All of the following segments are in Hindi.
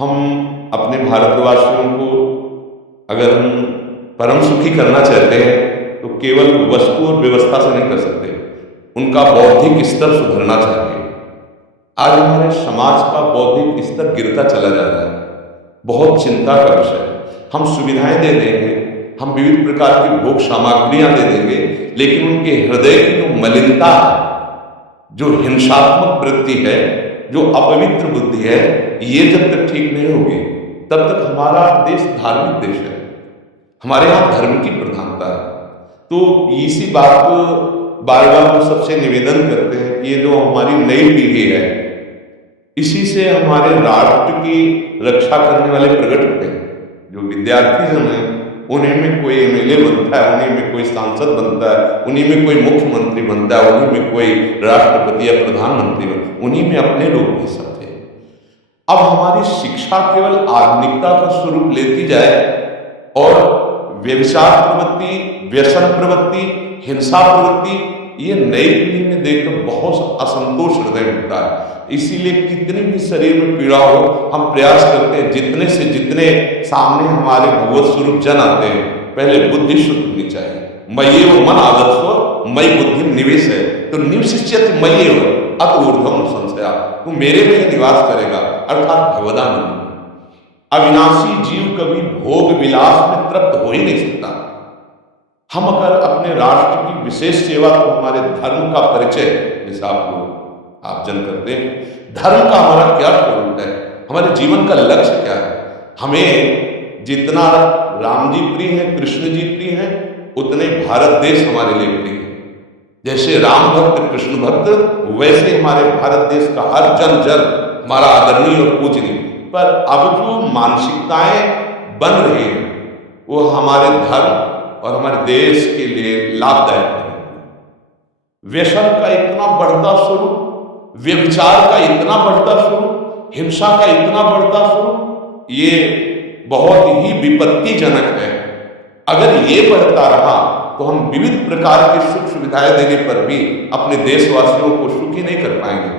हम अपने भारतवासियों को अगर हम परम सुखी करना चाहते हैं तो केवल वस्तु और व्यवस्था से नहीं कर सकते, उनका बौद्धिक स्तर सुधरना चाहिए। आज हमारे समाज का बौद्धिक स्तर गिरता चला जा रहा है, बहुत चिंता का विषय। हम सुविधाएं दे देंगे, हम विविध प्रकार की भोग सामग्रियां दे देंगे, लेकिन उनके हृदय की जो मलिनता है, जो हिंसात्मक वृत्ति है, जो अपवित्र बुद्धि है, ये जब तक ठीक नहीं होगी तब तक हमारा देश धार्मिक देश है, हमारे यहाँ धर्म की प्रधानता है। तो इसी बात को बार बार हम सबसे निवेदन करते हैं कि ये जो हमारी नई पीढ़ी है, इसी से हमारे राष्ट्र की रक्षा करने वाले प्रकट होते हैं। जो विद्यार्थी जन है, उन्हीं में कोई एमएलए बनता है, उन्हीं में कोई सांसद बनता है, उन्हीं में कोई मुख्यमंत्री बनता है, उन्हीं में कोई राष्ट्रपति या प्रधानमंत्री बनता है, उन्हीं में अपने लोग भी सकते हैं। अब हमारी शिक्षा केवल आधुनिकता का स्वरूप लेती जाए और व्यभिचार प्रवृत्ति, व्यसन प्रवृत्ति, हिंसा प्रवृत्ति, ये नई पीढ़ी में देखकर बहुत असंतोष हृदय होता है। इसीलिए कितनी भी शरीर में पीड़ा हो, हम प्रयास करते हैं जितने से जितने सामने हमारे भगवत स्वरूप जन आते हैं, पहले बुद्धि शुद्ध होनी चाहिए। मय्ये वो मन आदर्शो मयि बुद्धि निवेश है, तो निवशिष्यति मय्ये वो अत ऊर्ध्वम संशया, तू मेरे में निवास करेगा, अर्थात भगवदानंद। अविनाशी जीव कभी भोग विलास में तृप्त हो ही नहीं सकता। हम अगर अपने राष्ट्र की विशेष सेवा, तो हमारे धर्म का परिचय जैसे आप जन करते हैं, धर्म का हमारा क्या स्वरूप है, हमारे जीवन का लक्ष्य क्या है। हमें जितना राम जी प्रिय है, कृष्ण जी प्रिय है, उतने भारत देश हमारे लिए प्रिय है। जैसे राम भक्त, कृष्ण भक्त, वैसे हमारे भारत देश का हर जन जन हमारा आदरणीय और पूजनीय। पर अब जो मानसिकताएं बन रही हैं, वो हमारे धर्म और हमारे देश के लिए लाभदायक है। व्यसन का इतना बढ़ता स्वरूप, व्यभिचार का इतना बढ़ता स्वरूप, हिंसा का इतना बढ़ता स्वरूप, ये बहुत ही विपत्तिजनक है। अगर ये बढ़ता रहा तो हम विविध प्रकार की सुख सुविधाएं देने पर भी अपने देशवासियों को सुखी नहीं कर पाएंगे,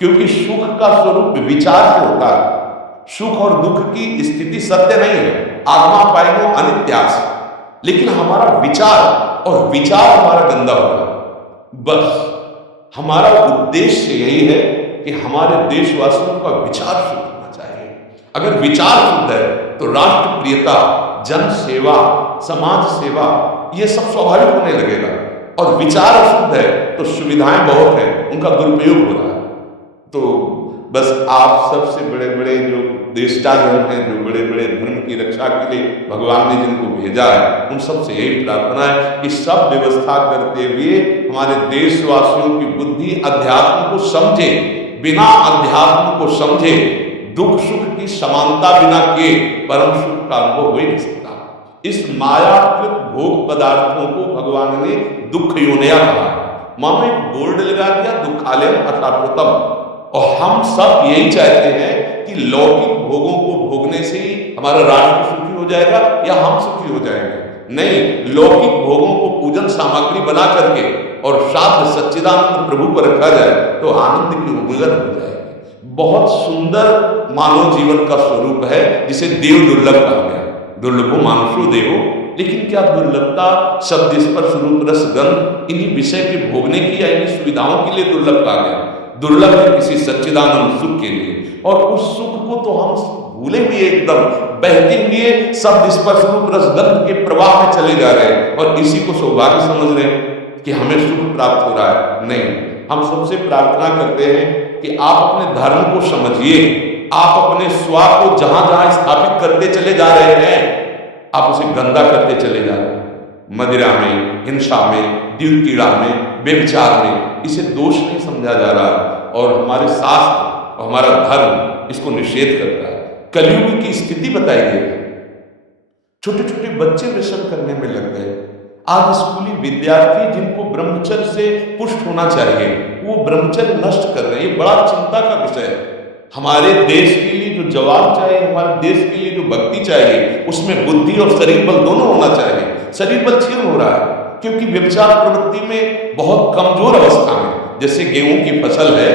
क्योंकि सुख का स्वरूप विचार से होता है। सुख और दुख की स्थिति सत्य नहीं है, आत्मा पाएगो अनित्यास, लेकिन हमारा विचार और विचार हमारा गंदा हो रहा है। बस हमारा उद्देश्य यही है कि हमारे देशवासियों का विचार शुद्ध होना चाहिए। अगर विचार शुद्ध है तो राष्ट्र प्रियता, जन सेवा, समाज सेवा, ये सब स्वाभाविक होने लगेगा। और विचार अशुद्ध है तो सुविधाएं बहुत है, उनका दुरुपयोग हो रहा है। तो बस आप सबसे बड़े बड़े जो देशता जन हैं, जो बड़े बड़े धर्म की रक्षा के लिए भगवान ने जिनको भेजा है, उन सबसे यही प्रार्थना है कि सब व्यवस्था करते हुए हमारे देशवासियों की बुद्धि अध्यात्म को समझे। बिना अध्यात्म को समझे दुख सुख की समानता बिना के परम सुख का अनुभव हो ही नहीं सकता। इस मायाकृत भोग पदार्थों को भगवान ने दुख योनिया कहा। मां में बोर्ड लगा दिया, दुखालयम अशाश्वतम। और हम सब यही चाहते हैं कि लौकिक भोगों को भोगने से ही हमारा राष्ट्र सुखी हो जाएगा या हम सुखी हो जाएंगे। नहीं, लौकिक भोगों को पूजन सामग्री बना करके और श्राद्ध सच्चिदानंद प्रभु पर रखा जाए तो आनंद की उमंगन हो जाएगी। बहुत सुंदर मानव जीवन का स्वरूप है, जिसे देव दुर्लभ कहा गया। दुर्लभो मानुषो देवो, लेकिन क्या दुर्लभता शब्द स्पर्श रूप रस गंध इन्हीं विषय के भोगने की या इन्हीं सुविधाओं के लिए दुर्लभ कहा गया? दुर्लभ है किसी सच्चिदानंद सुख के लिए। और उस सुख को तो हम भूले हुए, एकदम बहते हुए शब्द स्पर्श रूप रसगंध के प्रवाह में चले जा रहे हैं और इसी को सौभाग्य समझ रहे हैं कि हमें सुख प्राप्त हो रहा है। नहीं, हम सबसे प्रार्थना करते हैं कि आप अपने धर्म को समझिए। आप अपने स्व को जहां जहां स्थापित करते चले जा रहे हैं, आप उसे गंदा करते चले जा रहे हैं। मदिरा में, हिंसा में, द्यूतीड़ा में, व्यभिचार में, इसे दोष नहीं समझा जा रहा। और हमारे शास्त्र और हमारा धर्म इसको निषेध करता है। कलयुग की स्थिति बताई गई। छोटे छोटे बच्चे व्यसन करने में लग गए। आज स्कूली विद्यार्थी जिनको ब्रह्मचर्य से पुष्ट होना चाहिए, वो ब्रह्मचर्य नष्ट कर रहे हैं। ये बड़ा चिंता का विषय है। हमारे देश के लिए जो जवाब चाहिए, हमारे देश के लिए जो भक्ति चाहिए, उसमें बुद्धि और शरीर बल दोनों होना चाहिए। शरीर बल क्षीण हो रहा है क्योंकि व्यभिचार प्रवृत्ति में बहुत कमजोर अवस्था में, जैसे गेहूं की फसल है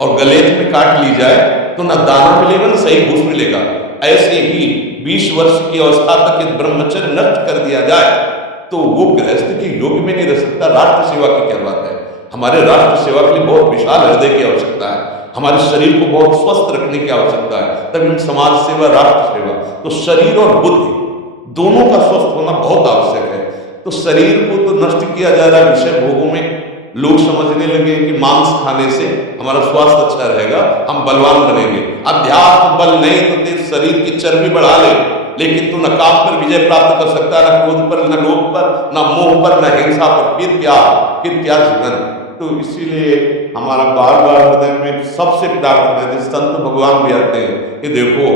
और गलेज में काट ली जाए तो न दाना मिलेगा न सही भूस मिलेगा। ऐसे ही 20 वर्ष की अवस्था तक यदि ब्रह्मचर्य नष्ट कर दिया जाए तो वो गृहस्थ के योग में नहीं रह सकता। राष्ट्र सेवा की क्या बात है, हमारे राष्ट्र सेवा के लिए बहुत विशाल हृदय की आवश्यकता है, हमारे शरीर को बहुत स्वस्थ रखने की आवश्यकता है, तभी हम समाज सेवा, राष्ट्र सेवा। तो शरीर और बुद्धि दोनों का स्वस्थ होना बहुत आवश्यक है। तो शरीर को तो नष्ट किया जा रहा है विषय भोगों में। लोग समझने लगे कि मांस खाने से हमारा स्वास्थ्य अच्छा रहेगा, हम बलवान बनेंगे। अध्यात्म बल नहीं तो तेरे शरीर की चर्बी बढ़ा ले, लेकिन तू न काम पर विजय प्राप्त कर सकता, न क्रोध पर, न लोभ पर, न मोह पर, न हिंसा पर, फिर क्या जीवन। तो इसीलिए हमारा बार बार हृदय में सबसे प्रार्थना है, संत भगवान भी आते हैं कि देखो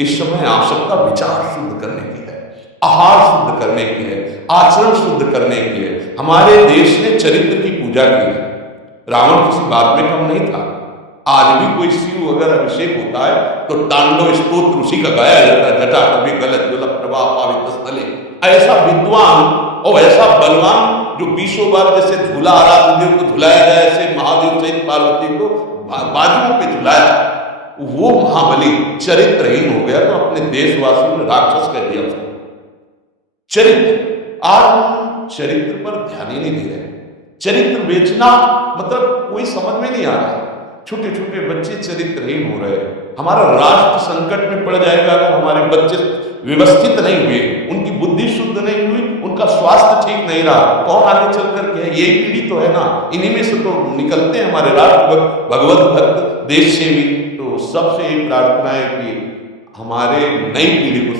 इस समय आवश्यकता विचार शुद्ध करने की है, आहार शुद्ध करने की है, आचरण शुद्ध करने की है। हमारे देश ने चरित्र की पूजा की है। रावण किसी बात में कम नहीं था। आज भी कोई शिव अगर अभिषेक होता है तो तांडव स्तोत्र उसी का गाया जाता है, जटा कभी गलत ज्वल प्रभा पावित स्थले। ऐसा विद्वान और ऐसा बलवान जो 20 बार जैसे झूला आराध्य को झुलाया जाए, ऐसे महादेव सहित पार्वती को बाजुओं पे झुलाया, वो महाबली चरित्रहीन हो गया। तो अपने देशवासियों ने राक्षस कह दिया उसको। चरित्र, आज चरित्र पर ध्यान ही नहीं दे रहे। चरित्र बेचना मतलब कोई समझ में नहीं आ रहा। छोटे छोटे बच्चे चरित्रहीन हो रहे हैं। हमारा राष्ट्र संकट में पड़ जाएगा अगर हमारे बच्चे व्यवस्थित नहीं हुए, उनकी बुद्धि शुद्ध नहीं हुई, उनका स्वास्थ्य ठीक नहीं रहा, कौन आगे चल करके है? यही पीढ़ी तो है ना, इन्हीं में से तो निकलते हैं हमारे राष्ट्र भक्त, भगवत भक्त, देश सेवी। तो सबसे यही प्रार्थना है कि हमारे नई पीढ़ी को